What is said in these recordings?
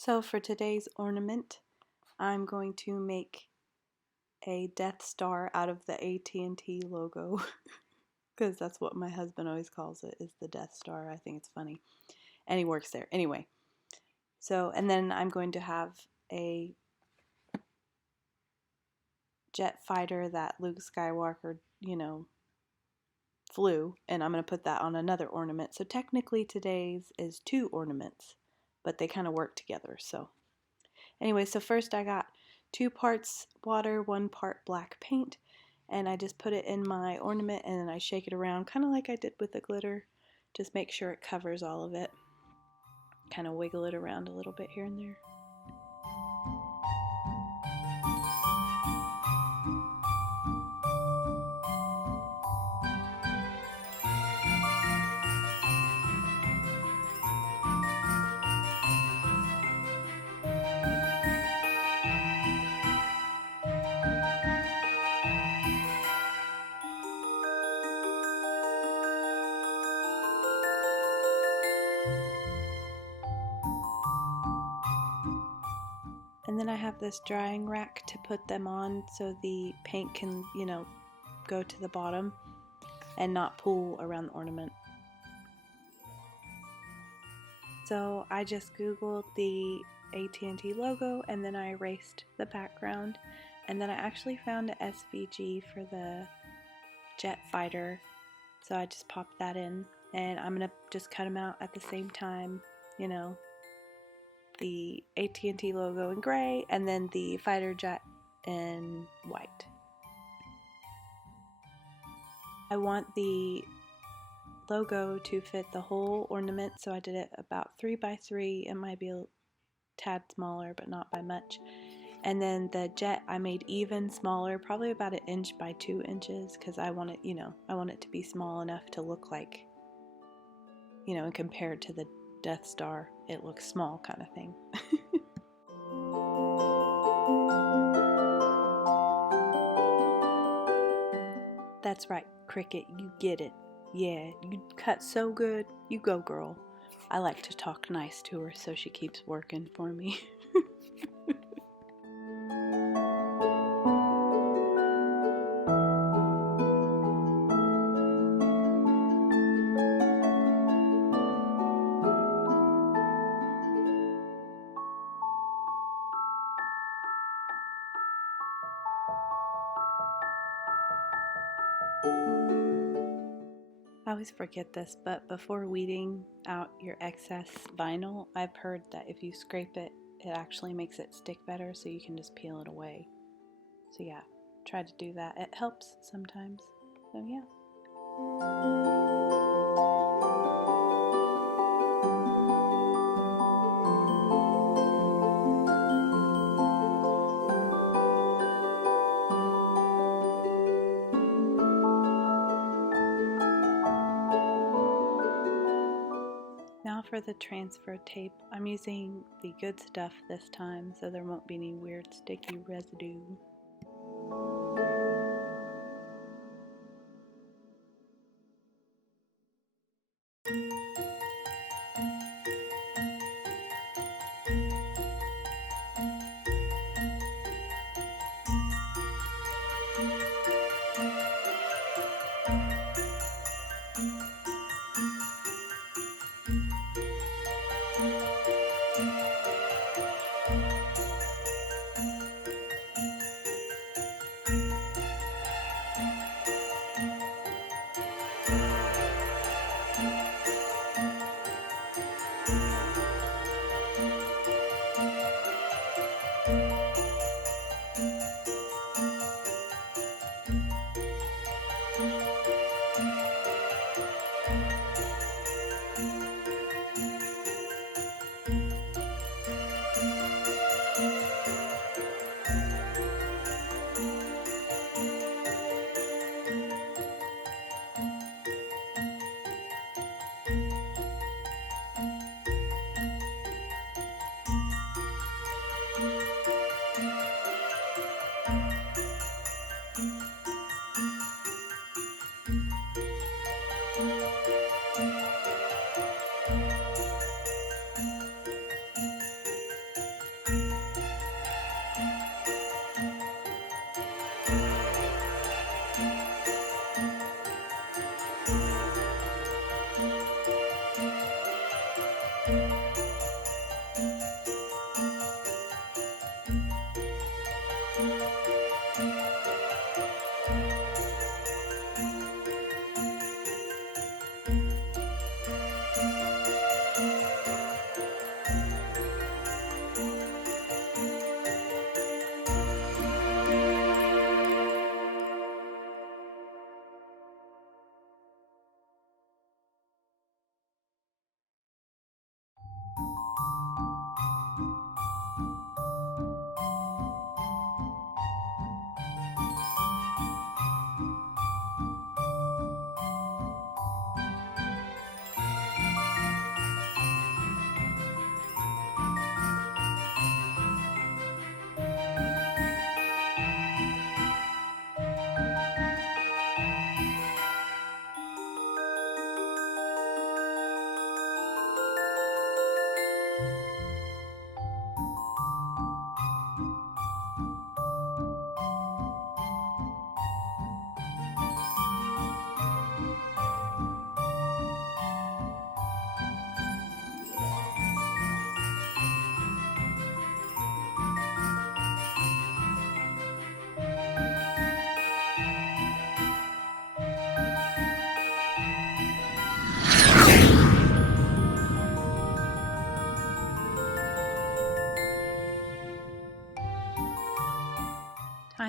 So for today's ornament, I'm going to make a Death Star out of the AT&T logo because that's what my husband always calls it, is the Death Star. I think it's funny. And he works there. Anyway, and then I'm going to have a jet fighter that Luke Skywalker, flew, and I'm going to put that on another ornament. So technically today's is two ornaments, but they kind of work together. So anyway, so first I got 2 parts water, 1 part black paint, and I just put it in my ornament and then I shake it around kind of like I did with the glitter. Just make sure it covers all of it. Kind of wiggle it around a little bit here and there. And then I have this drying rack to put them on so the paint can, go to the bottom and not pool around the ornament. So I just Googled the AT&T logo and then I erased the background, and then I actually found a SVG for the jet fighter, so I just popped that in, and I'm gonna just cut them out at the same time, the AT&T logo in gray and then the fighter jet in white. I want the logo to fit the whole ornament, so I did it about 3 by 3. It might be a tad smaller, but not by much. And then the jet I made even smaller, probably about 1 inch by 2 inches, because I want it, I want it to be small enough to look like, and compared to the Death Star, it looks small kind of thing. That's right, Cricut, you get it. Yeah, you cut so good. You go, girl. I like to talk nice to her, so she keeps working for me. I always forget this, but before weeding out your excess vinyl, I've heard that if you scrape it, it actually makes it stick better, so you can just peel it away. So yeah, try to do that. It helps sometimes. So yeah. Now for the transfer tape, I'm using the Good Stuff this time, so there won't be any weird sticky residue.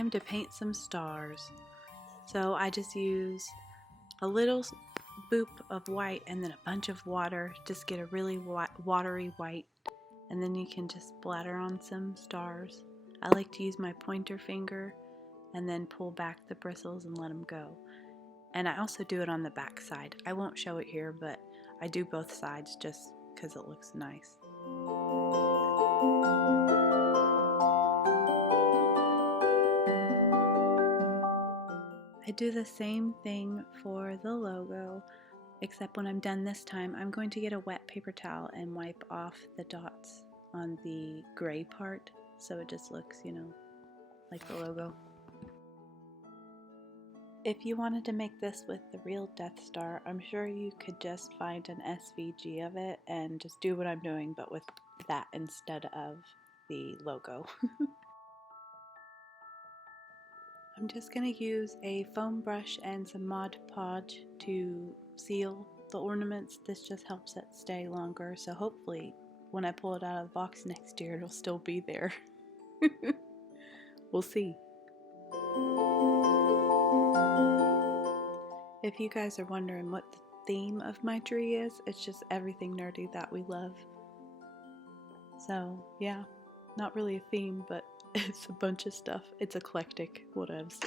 time to paint some stars. So I just use a little boop of white and then a bunch of water. Just get a really watery white, and then you can just splatter on some stars. I like to use my pointer finger and then pull back the bristles and let them go. And I also do it on the back side. I won't show it here, but I do both sides just because it looks nice. I do the same thing for the logo, except when I'm done this time, I'm going to get a wet paper towel and wipe off the dots on the gray part so it just looks, you know, like the logo. If you wanted to make this with the real Death Star, I'm sure you could just find an SVG of it and just do what I'm doing, but with that instead of the logo. I'm just going to use a foam brush and some Mod Podge to seal the ornaments. This just helps it stay longer, so hopefully when I pull it out of the box next year it'll still be there. We'll see. If you guys are wondering what the theme of my tree is, it's just everything nerdy that we love. So yeah, not really a theme, but it's a bunch of stuff. It's eclectic, whatevs.